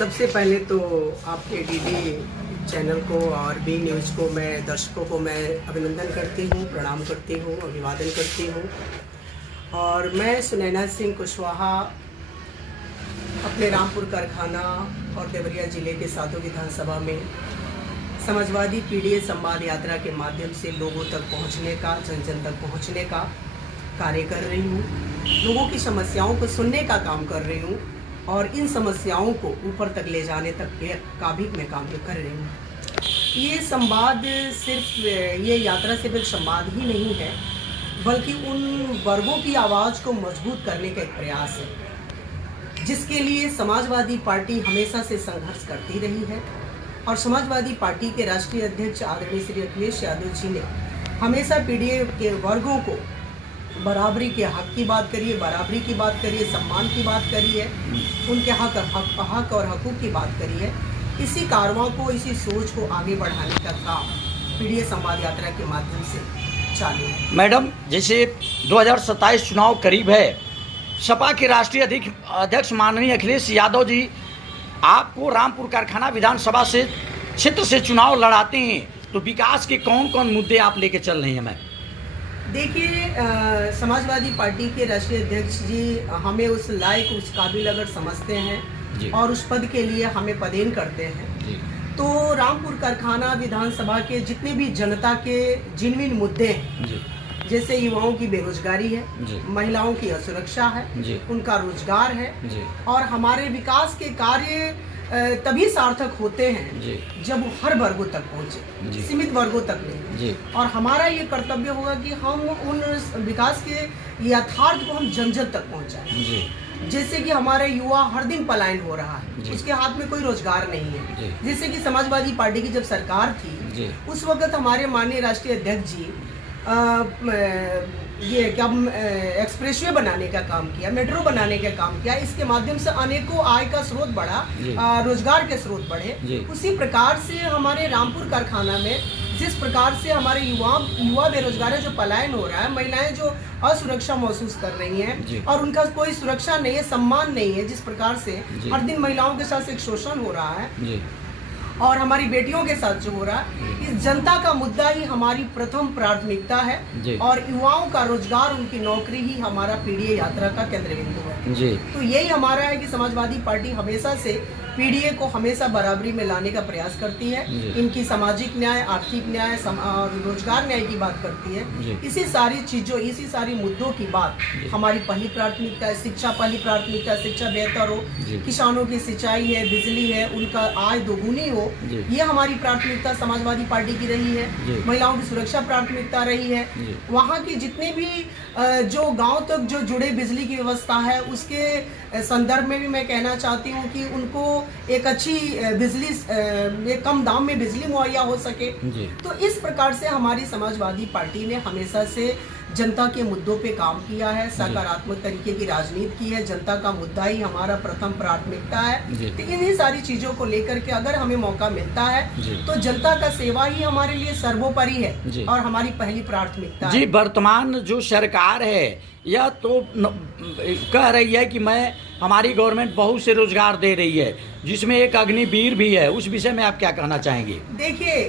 सबसे पहले तो आपके डीडी चैनल को और बी न्यूज़ को मैं दर्शकों को मैं अभिनंदन करती हूँ, प्रणाम करती हूँ, अभिवादन करती हूँ। और मैं सुनैना सिंह कुशवाहा अपने रामपुर कारखाना और देवरिया ज़िले के सादो विधानसभा में समाजवादी पीडीए संवाद यात्रा के माध्यम से लोगों तक पहुँचने का, जन जन तक पहुँचने का कार्य कर रही हूँ। लोगों की समस्याओं को सुनने का काम कर रही हूँ और इन समस्याओं को ऊपर तक ले जाने तक का भी मैं काम कर रही हूँ। ये संवाद ये यात्रा सिर्फ एक संवाद ही नहीं है, बल्कि उन वर्गों की आवाज़ को मजबूत करने का एक प्रयास है, जिसके लिए समाजवादी पार्टी हमेशा से संघर्ष करती रही है। और समाजवादी पार्टी के राष्ट्रीय अध्यक्ष आदरणीय श्री अखिलेश यादव जी ने हमेशा पीडीए के वर्गों को बराबरी के हक की बात करिए, बराबरी की बात करिए, सम्मान की बात करिए, उनके हक और हकूक़ की बात करिए। इसी कारवां को, इसी सोच को आगे बढ़ाने का काम पीडीए संवाद यात्रा के माध्यम से चालू है। मैडम, जैसे 2027 चुनाव करीब है, सपा के राष्ट्रीय अध्यक्ष माननीय अखिलेश यादव जी आपको रामपुर कारखाना विधानसभा से क्षेत्र से चुनाव लड़ाते हैं, तो विकास के कौन कौन मुद्दे आप लेके चल रही हैं? मैम देखिए, समाजवादी पार्टी के राष्ट्रीय अध्यक्ष जी हमें उस लायक, उस काबिल अगर समझते हैं और उस पद के लिए हमें पदेन करते हैं तो रामपुर कारखाना विधानसभा के जितने भी जनता के जिनविन मुद्दे हैं, जैसे युवाओं की बेरोजगारी है, महिलाओं की असुरक्षा है, उनका रोजगार है, और हमारे विकास के कार्य तभी सार्थक होते हैं जब वो हर वर्गों तक पहुंचे, सीमित वर्गों तक नहीं। और हमारा ये कर्तव्य होगा कि हम उन विकास के यथार्थ को हम जन जन तक पहुंचाएं। जैसे कि हमारे युवा हर दिन पलायन हो रहा है, उसके हाथ में कोई रोजगार नहीं है। जैसे कि समाजवादी पार्टी की जब सरकार थी उस वक्त हमारे माननीय राष्ट्रीय अध्यक्ष जी ये क्या एक्सप्रेसवे बनाने का काम किया, मेट्रो बनाने का काम किया। इसके माध्यम से अनेकों आय का स्रोत बढ़ा, रोजगार के स्रोत बढ़े। उसी प्रकार से हमारे रामपुर कारखाना में जिस प्रकार से हमारे युवा बेरोजगार है, जो पलायन हो रहा है, महिलाएं जो असुरक्षा महसूस कर रही हैं और उनका कोई सुरक्षा नहीं है, सम्मान नहीं है, जिस प्रकार से हर दिन महिलाओं के साथ एक शोषण हो रहा है और हमारी बेटियों के साथ जो हो रहा है, इस जनता का मुद्दा ही हमारी प्रथम प्राथमिकता है और युवाओं का रोजगार, उनकी नौकरी ही हमारा पीडीए यात्रा का केंद्र बिंदु है। तो यही हमारा है कि समाजवादी पार्टी हमेशा से पीडीए को हमेशा बराबरी में लाने का प्रयास करती है। इनकी सामाजिक न्याय, आर्थिक न्याय और रोजगार न्याय की बात करती है। इसी सारी चीज़ों, इसी सारी मुद्दों की बात हमारी पहली प्राथमिकता है। शिक्षा पहली प्राथमिकता, शिक्षा बेहतर हो, किसानों की सिंचाई है, बिजली है, उनका आय दोगुनी हो, ये हमारी प्राथमिकता समाजवादी पार्टी की रही है। महिलाओं की सुरक्षा प्राथमिकता रही है। वहाँ की जितने भी जो गाँव तक जो जुड़े बिजली की व्यवस्था है, उसके संदर्भ में भी मैं कहना चाहती हूँ कि उनको एक अच्छी बिजली, एक कम दाम में बिजली मुहैया हो सके। तो इस प्रकार से हमारी समाजवादी पार्टी ने हमेशा से जनता के मुद्दों पे काम किया है, सकारात्मक तरीके की राजनीति की है। जनता का मुद्दा ही हमारा प्रथम प्राथमिकता है। तो इन्हीं सारी चीजों को लेकर के अगर हमें मौका मिलता है तो जनता का सेवा ही हमारे लिए सर्वोपरि है और हमारी पहली प्राथमिकता है। वर्तमान जो सरकार है यह तो कह रही है कि हमारी गवर्नमेंट बहुत से रोजगार दे रही है, जिसमें एक अग्निवीर भी है। उस विषय में आप क्या कहना चाहेंगे? देखिए,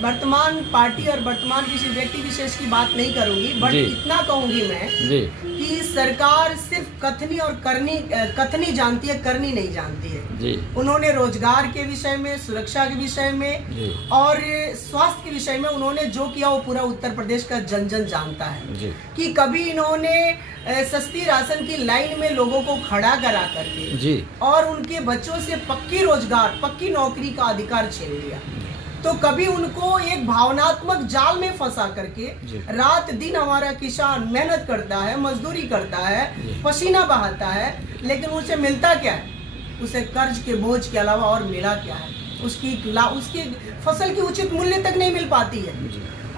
वर्तमान पार्टी और वर्तमान किसी व्यक्ति विशेष की बात नहीं करूंगी, बट इतना कहूंगी मैं कि सरकार सिर्फ कथनी जानती है, करनी नहीं जानती है। उन्होंने रोजगार के विषय में, सुरक्षा के विषय में और स्वास्थ्य के विषय में उन्होंने जो किया वो पूरा उत्तर प्रदेश का जन जन जानता है। कि कभी इन्होंने सस्ती राशन की लाइन में लोगों को खड़ा करा करके और उनके बच्चों से पक्की रोजगार, पक्की नौकरी का अधिकार छीन लिया। तो कभी उनको एक भावनात्मक जाल में फंसा करके रात दिन हमारा किसान मेहनत करता है, मजदूरी करता है, पसीना बहाता है, लेकिन उसे मिलता क्या है? उसे कर्ज के बोझ के अलावा और मिला क्या है? उसकी फसल की उचित मूल्य तक नहीं मिल पाती है।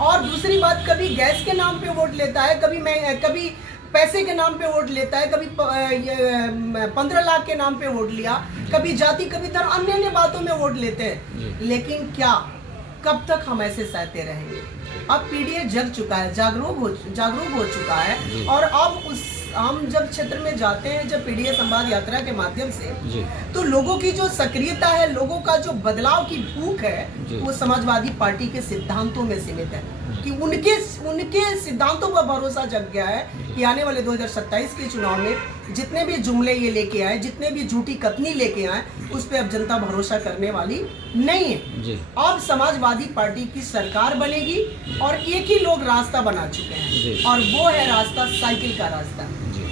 और दूसरी बात, कभी गैस के नाम पे वोट लेता है, कभी पैसे के नाम पे वोट लेता है, कभी 15 लाख के नाम पे वोट लिया, कभी जाति, कभी धर्म, अन्य बातों में वोट लेते हैं। लेकिन क्या, कब तक हम ऐसे सहते रहेंगे? अब पीडीए जग चुका है, जागरूक हो चुका है और अब उस हम जब क्षेत्र में जाते हैं, जब पीडीए संवाद यात्रा के माध्यम से, जी तो लोगों की जो सक्रियता है, लोगों का जो बदलाव की भूख है, वो समाजवादी पार्टी के सिद्धांतों में सीमित है कि उनके सिद्धांतों पर भरोसा जग गया है कि आने वाले 2027 के चुनाव में जितने भी जुमले ये लेके आए, जितने भी झूठी कथनी लेके आए, उस पर अब जनता भरोसा करने वाली नहीं है। जी अब समाजवादी पार्टी की सरकार बनेगी और एक ही लोग रास्ता बना चुके हैं, और वो है रास्ता साइकिल का रास्ता।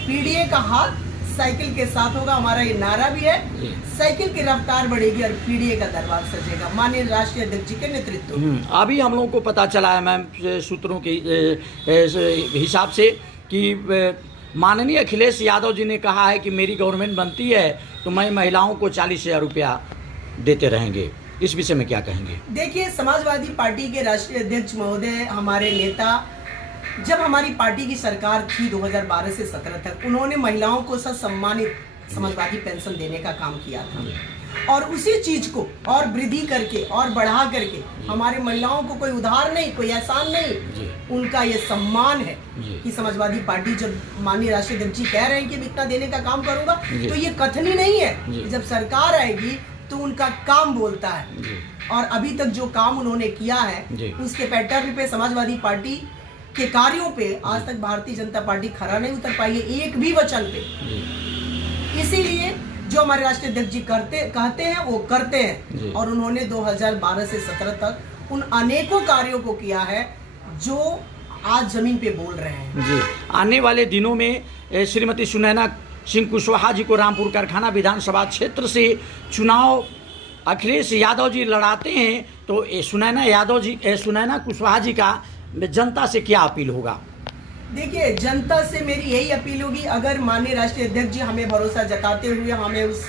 पीडीए का हाथ साइकिल के साथ होगा, हमारा ये नारा भी है। साइकिल की रफ्तार बढ़ेगी और पीडीए का दरबार सजेगा, माननीय राष्ट्रीय अध्यक्ष जी के नेतृत्व में। अभी हम लोगों को पता चला है मैम सूत्रों के हिसाब से कि माननीय अखिलेश यादव जी ने कहा है कि मेरी गवर्नमेंट बनती है तो मैं महिलाओं को 40,000 रुपया देते रहेंगे। इस विषय में क्या कहेंगे? देखिए, समाजवादी पार्टी के राष्ट्रीय अध्यक्ष महोदय, हमारे नेता, जब हमारी पार्टी की सरकार थी 2012 से 17 तक, उन्होंने महिलाओं को सम्मानित समाजवादी पेंशन देने का काम किया था, और उसी चीज को और वृद्धि करके और बढ़ा करके हमारे महिलाओं को कोई उधार नहीं, कोई एहसान नहीं, उनका ये सम्मान है कि समाजवादी पार्टी, जब माननीय राष्ट्रीय अध्यक्ष जी कह रहे हैं कि मैं इतना देने का काम करूंगा, तो ये कथनी नहीं है। जब सरकार आएगी तो उनका काम बोलता है, और अभी तक जो काम उन्होंने किया है उसके पैटर्न पे, समाजवादी पार्टी के कार्यों पे आज तक भारतीय जनता पार्टी खरा नहीं उतर पाई है एक भी वचन पे। इसीलिए जो हमारे राष्ट्रीय अध्यक्ष जी कहते हैं वो करते हैं, और उन्होंने 2012 से 17 तक उन अनेकों कार्यों को किया है जो आज जमीन पे बोल रहे हैं। जी, आने वाले दिनों में श्रीमती सुनैना सिंह कुशवाहा जी को रामपुर कारखाना विधानसभा क्षेत्र से चुनाव अखिलेश यादव जी लड़ाते हैं, तो सुनैना कुशवाहा जी का जनता से क्या अपील होगा? देखिए, जनता से मेरी यही अपील होगी, अगर माननीय राष्ट्रीय अध्यक्ष जी हमें भरोसा जताते हुए हमें उस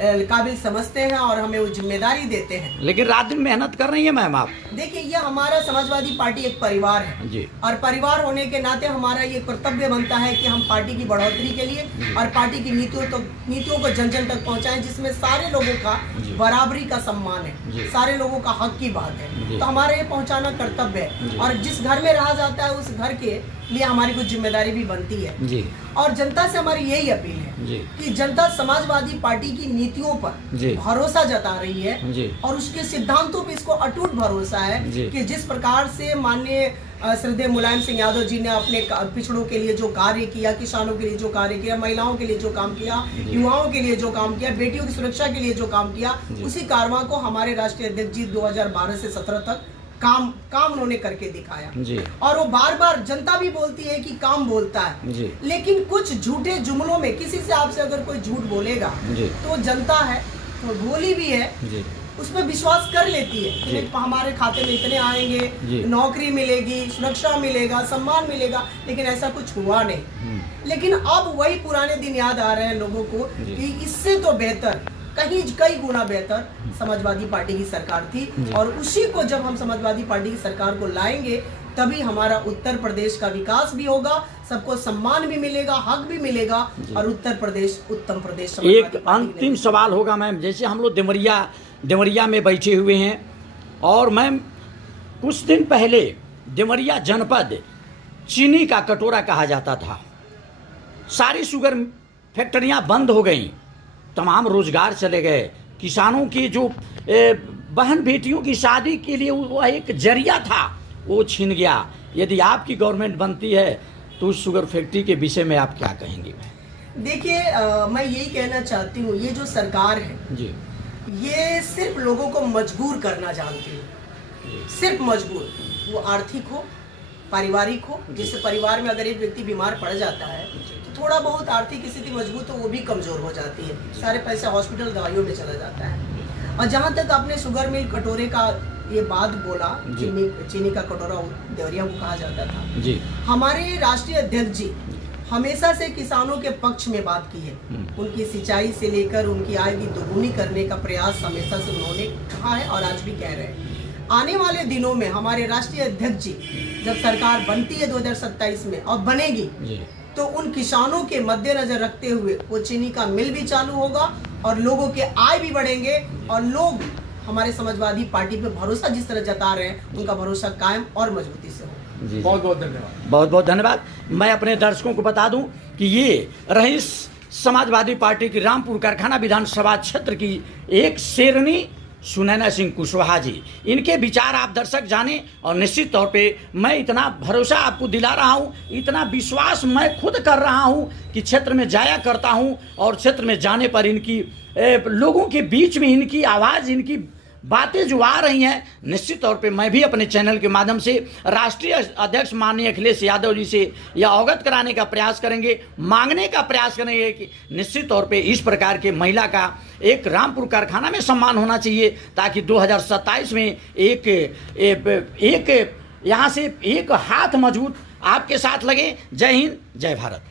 काबिल समझते हैं और हमें वो जिम्मेदारी देते हैं, लेकिन रात दिन मेहनत कर रही है मैम आप। देखिए, ये हमारा समाजवादी पार्टी एक परिवार है जी, और परिवार होने के नाते हमारा ये कर्तव्य बनता है कि हम पार्टी की बढ़ोतरी के लिए और पार्टी की नीतियों को जन जन तक पहुंचाएं, जिसमें सारे लोगों का बराबरी का सम्मान है, सारे लोगों का हक की बात है, तो हमारा ये पहुंचाना कर्तव्य है। और जिस घर में रहा जाता है उस घर के लिए हमारी कुछ जिम्मेदारी भी बनती है जी। और जनता से हमारी यही अपील है जी कि जनता समाजवादी पार्टी की नीतियों पर भरोसा जता रही है जी, और उसके सिद्धांतों पे इसको अटूट भरोसा है कि जिस प्रकार से माननीय श्रद्धेय मुलायम सिंह यादव जी ने अपने पिछड़ों के लिए जो कार्य किया, किसानों के लिए जो कार्य किया, महिलाओं के लिए जो काम किया, युवाओं के लिए जो काम किया, बेटियों की सुरक्षा के लिए जो काम किया, उसी कारवां को हमारे राष्ट्रीय अध्यक्ष जी 2012 से 17 तक काम उन्होंने करके दिखाया जी। और वो बार बार जनता भी बोलती है कि काम बोलता है जी, लेकिन लेकिन कुछ झूठे जुमलों में किसी से आपसे अगर कोई झूठ बोलेगा तो जनता है तो बोली भी है जी, उसमें विश्वास कर लेती है कि हमारे खाते में इतने आएंगे, नौकरी मिलेगी, सुरक्षा मिलेगा, सम्मान मिलेगा, लेकिन ऐसा कुछ हुआ नहीं। लेकिन अब वही पुराने दिन याद आ रहे हैं लोगों को कि इससे तो बेहतर, कई गुना बेहतर समाजवादी पार्टी की सरकार थी, और उसी को जब हम समाजवादी पार्टी की सरकार को लाएंगे तभी हमारा उत्तर प्रदेश का विकास भी होगा, सबको सम्मान भी मिलेगा, हक भी मिलेगा, और उत्तर प्रदेश उत्तम प्रदेश। एक अंतिम सवाल होगा मैम, जैसे हम लोग देवरिया में बैठे हुए हैं, और मैम कुछ दिन पहले देवरिया जनपद चीनी का कटोरा कहा जाता था, सारी शुगर फैक्ट्रियां बंद हो गईं, तमाम रोजगार चले गए, किसानों की जो बहन बेटियों की शादी के लिए वो एक जरिया था वो छीन गया। यदि आपकी गवर्नमेंट बनती है तो उस शुगर फैक्ट्री के विषय में आप क्या कहेंगे? देखिए, मैं यही कहना चाहती हूँ, ये जो सरकार है जी, ये सिर्फ लोगों को मजबूर करना जानती है, सिर्फ मजबूर, वो आर्थिक हो, पारिवारिक हो, जिससे परिवार में अगर एक व्यक्ति बीमार पड़ जाता है तो थोड़ा बहुत आर्थिक स्थिति मजबूत हो वो भी कमजोर हो जाती है, सारे पैसे हॉस्पिटल दवाइयों में चला जाता है। और जहाँ तक आपने शुगर मिल कटोरे का ये बात बोला, चीनी का कटोरा देवरिया को कहा जाता था जी, हमारे राष्ट्रीय अध्यक्ष जी हमेशा से किसानों के पक्ष में बात की है, उनकी सिंचाई से लेकर उनकी आय की दोगुनी करने का प्रयास हमेशा से उन्होंने कहा है और आज भी कह रहे हैं। आने वाले दिनों में हमारे राष्ट्रीय अध्यक्ष जी जब सरकार बनती है 2027 में और बनेगी तो उन किसानों के मद्देनजर रखते हुए वो चीनी का मिल भी चालू होगा और लोगों के आय भी बढ़ेंगे और लोग हमारे समाजवादी पार्टी पे भरोसा जिस तरह जता रहे हैं उनका भरोसा कायम और मजबूती से हो। जी। बहुत बहुत धन्यवाद। बहुत बहुत धन्यवाद। मैं अपने दर्शकों को बता दूं कि ये रईस समाजवादी पार्टी की रामपुर कारखाना विधानसभा क्षेत्र की एक शेरनी सुनैना सिंह कुशवाहा जी। इनके विचार आप दर्शक जाने और निश्चित तौर पे मैं इतना भरोसा आपको दिला रहा हूँ, इतना विश्वास मैं खुद कर रहा हूँ कि क्षेत्र में जाया करता हूँ और क्षेत्र में जाने पर इनकी लोगों के बीच में इनकी आवाज़, इनकी बातें जो आ रही हैं, निश्चित तौर पे मैं भी अपने चैनल के माध्यम से राष्ट्रीय अध्यक्ष माननीय अखिलेश यादव जी से यह अवगत कराने का प्रयास करेंगे, मांगने का प्रयास करेंगे कि निश्चित तौर पे इस प्रकार के महिला का एक रामपुर कारखाना में सम्मान होना चाहिए, ताकि 2027 में एक यहाँ से एक हाथ मजबूत आपके साथ लगे। जय हिंद, जय भारत।